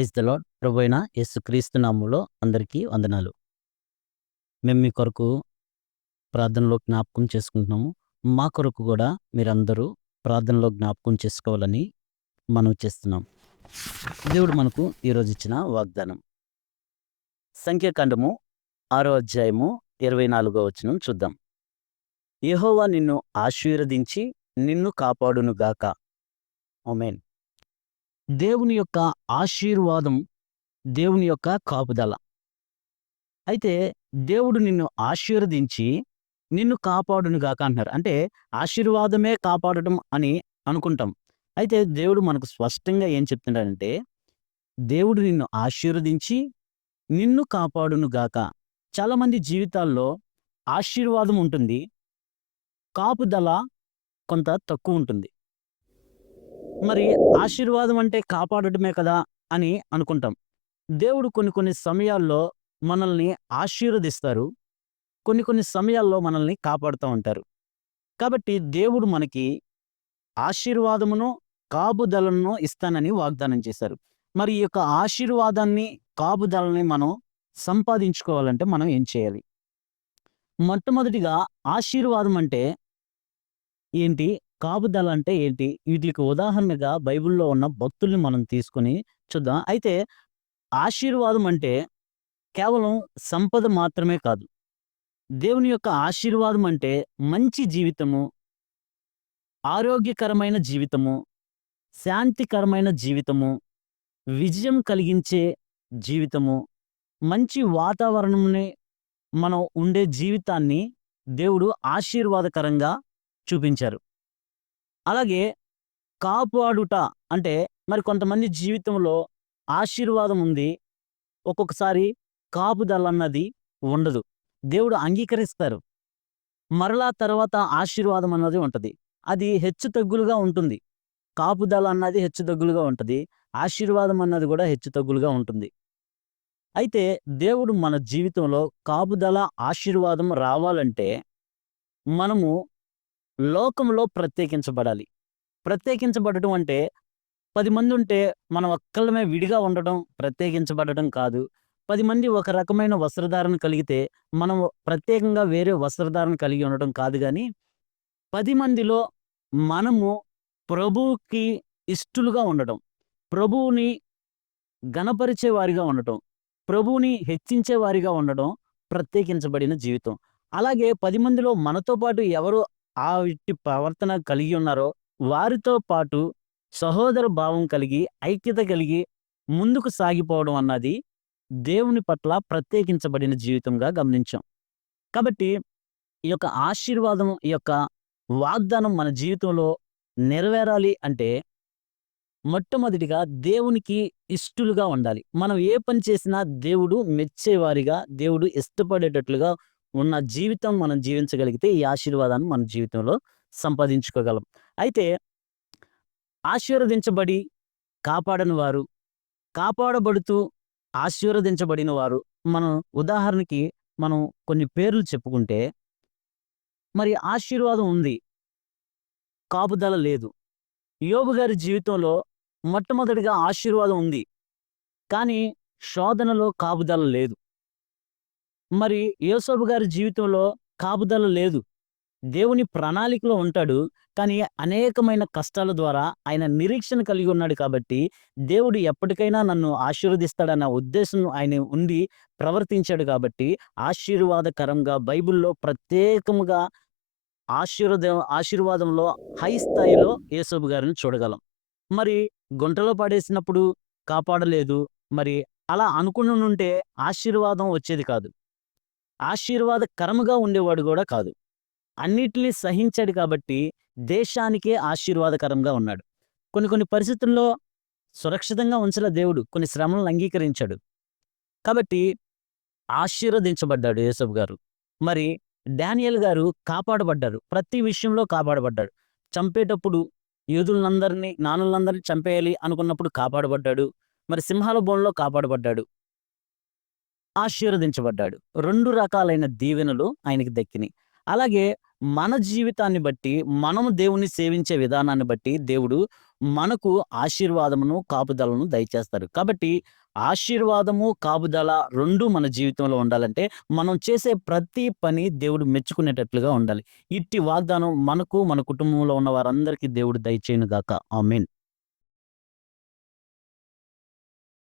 Praise the lord. ప్రభువైన యేసుక్రీస్తు నామములో అందరికీ వందనాలు. మేము మీ కొరకు ప్రార్థనలో జ్ఞాపకం చేసుకుంటున్నాము. మా కొరకు గూడా మీరందరూ ప్రార్థనలో జ్ఞాపకం చేసుకోవాలని మనవి చేస్తున్నాం. దేవుడు మనకు ఈరోజు ఇచ్చిన వాగ్దానం. సంఖ్యాకాండము 6వ అధ్యాయము 24వ వచనం చూద్దాం. యెహోవా నిన్ను ఆశీర్వదించి నిన్ను కాపాడును గాక. ఆమేన్. దేవుని యొక్క ఆశీర్వాదం, దేవుని యొక్క కాపుదల. అయితే దేవుడు నిన్ను ఆశీర్వదించి నిన్ను కాపాడును గాక అంటున్నారు. అంటే ఆశీర్వాదమే కాపాడటం అని అనుకుంటాం. అయితే దేవుడు మనకు స్పష్టంగా ఏం చెప్తున్నాడంటే, దేవుడు నిన్ను ఆశీర్వదించి నిన్ను కాపాడును గాక. చాలామంది జీవితాల్లో ఆశీర్వాదం ఉంటుంది. కాపుదల కొంత తక్కువుంటుంది. మరి ఆశీర్వాదం అంటే కాపాడటమే కదా అని అనుకుంటాం. దేవుడు కొన్ని కొన్ని సమయాల్లో మనల్ని ఆశీర్వదిస్తారు. కొన్ని కొన్ని సమయాల్లో మనల్ని కాపాడుతా ఉంటారు. కాబట్టి దేవుడు మనకి ఆశీర్వాదమును, కాపుదలను ఇస్తానని వాగ్దానం చేశారు. మరి ఈ యొక్క ఆశీర్వాదాన్ని, కాపుదలని మనం సంపాదించుకోవాలంటే మనం ఏం చేయాలి? మొట్టమొదటిగా ఆశీర్వాదం అంటే ఏంటి? కాపుదల అంటే ఏంటి? వీటికి ఉదాహరణగా బైబిల్‌లో ఉన్న భక్తుల్ని మనం తీసుకొని చూద్దాం. అయితే ఆశీర్వాదం అంటే కేవలం సంపద మాత్రమే కాదు. దేవుని యొక్క ఆశీర్వాదం అంటే మంచి జీవితము, ఆరోగ్యకరమైన జీవితము, శాంతికరమైన జీవితము, విజయం కలిగించే జీవితము, మంచి వాతావరణంని మనం ఉండే జీవితాన్ని దేవుడు ఆశీర్వాదకరంగా చూపించారు. అలాగే కాపాడుట అంటే మరి కొంతమంది జీవితంలో ఆశీర్వాదం ఉంది. ఒక్కొక్కసారి కాపుదలన్నది ఉండదు. దేవుడు అంగీకరిస్తారు. మరలా తర్వాత ఆశీర్వాదం అన్నది ఉంటది. అది హెచ్చుతగ్గులుగా ఉంటుంది. కాపుదల అన్నది హెచ్చుతగ్గులుగా ఉంటది. ఆశీర్వాదం అన్నది గూడా హెచ్చుతగ్గులుగా ఉంటుంది. అయితే దేవుడు మన జీవితంలో కాపుదల, ఆశీర్వాదం రావాలంటే మనము లోకంలో ప్రత్యేకించబడాలి. ప్రత్యేకించబడటం అంటే 10 మందుంటే మనం ఒక్కళ్ళమే విడిగా ఉండడం ప్రత్యేకించబడటం కాదు. 10 మంది ఒక రకమైన వస్త్రధారణ కలిగితే మనం ప్రత్యేకంగా వేరే వస్త్రధారణ కలిగి ఉండడం కాదు గానీ 10 మందిలో మనము ప్రభువుకి ఇష్టులుగా ఉండటం. ప్రభువుని ఘనపరిచే వారిగా ఉండటం. ప్రభువుని హెచ్చించే వారిగా ఉండడం ప్రత్యేకించబడిన జీవితం. అలాగే 10 మందిలో మనతో పాటు ఎవరు ఆ ఇట్టి ప్రవర్తన కలిగి ఉన్నారో వారితో పాటు సహోదర భావం కలిగి, ఐక్యత కలిగి ముందుకు సాగిపోవడం అన్నది దేవుని పట్ల ప్రత్యేకించబడిన జీవితంగా గమనించాం. కాబట్టి ఈ యొక్క ఆశీర్వాదం, ఈ యొక్క వాగ్దానం మన జీవితంలో నెరవేరాలి అంటే మొట్టమొదటిగా దేవునికి ఇష్టులుగా ఉండాలి. మనం ఏ పని చేసినా దేవుడు మెచ్చేవారిగా, దేవుడు ఇష్టపడేటట్లుగా ఉన్న జీవితం మనం జీవించగలిగితే ఈ ఆశీర్వాదాన్ని మన జీవితంలో సంపాదించుకోగలం. అయితే ఆశీర్వదించబడి కాపాడని వారు, కాపాడబడుతూ ఆశీర్వదించబడిన వారు, మనం ఉదాహరణకి మనం కొన్ని పేర్లు చెప్పుకుంటే మరి ఆశీర్వాదం ఉంది. కాపుదల లేదు. యోబు గారి జీవితంలో మొట్టమొదటిగా ఆశీర్వాదం ఉంది. కానీ శోధనలో కాపుదల లేదు. మరి యోసేపు గారి జీవితంలో కాపుదల లేదు. దేవుని ప్రణాళికలో ఉంటాడు. కానీ అనేకమైన కష్టాల ద్వారా ఆయన నిరీక్షణ కలిగి ఉన్నాడు కాబట్టి, దేవుడు ఎప్పటికైనా నన్ను ఆశీర్వదిస్తాడన్న ఉద్దేశం ఆయన ఉండి ప్రవర్తించాడు కాబట్టి, ఆశీర్వాదకరంగా బైబిల్‌లో ప్రత్యేకముగా ఆశీర్వాదంలో హై స్థాయిలో యేసోబు గారిని చూడగలం. మరి గుంటలో పడేసినప్పుడు కాపాడలేదు. మరి అలా అనుకునుంటే ఆశీర్వాదం వచ్చేది కాదు. ఆశీర్వాదకరముగా ఉండేవాడు గూడా కాదు. అన్నిటిని సహించాడు కాబట్టి దేశానికే ఆశీర్వాదకరంగా ఉన్నాడు. కొన్ని కొన్ని పరిస్థితుల్లో సురక్షితంగా ఉంచల దేవుడు. కొన్ని శ్రమలను అంగీకరించాడు. కాబట్టి ఆశీర్వదించబడ్డాడు యేసోబు గారు. మరి డానియేల్ గారు కాపాడబడ్డారు. ప్రతి విషయంలో కాపాడబడ్డాడు. చంపేటప్పుడు యూదులందరిని, జ్ఞానులందరిని చంపేయాలి అనుకున్నప్పుడు కాపాడబడ్డాడు. మరి సింహాల బోనులో కాపాడబడ్డాడు. ఆశీర్వదించబడ్డాడు. 2 రకాలైన దీవెనలు ఆయనకి దక్కినియి. అలాగే మన జీవితాన్ని బట్టి, మనము దేవుణ్ణి సేవించే విధానాన్ని బట్టి దేవుడు మనకు ఆశీర్వాదమును, కాపుదలను దయచేస్తాడు. కాబట్టి ఆశీర్వాదము, కాపుదల 2 మన జీవితంలో ఉండాలంటే, మనం చేసే ప్రతి పని దేవుడు మెచ్చుకునేటట్లుగా ఉండాలి. ఇట్టి వాగ్దానం మనకు, మన కుటుంబంలో ఉన్న వారందరికీ దేవుడు దయచేయును గాక. ఆమేన్.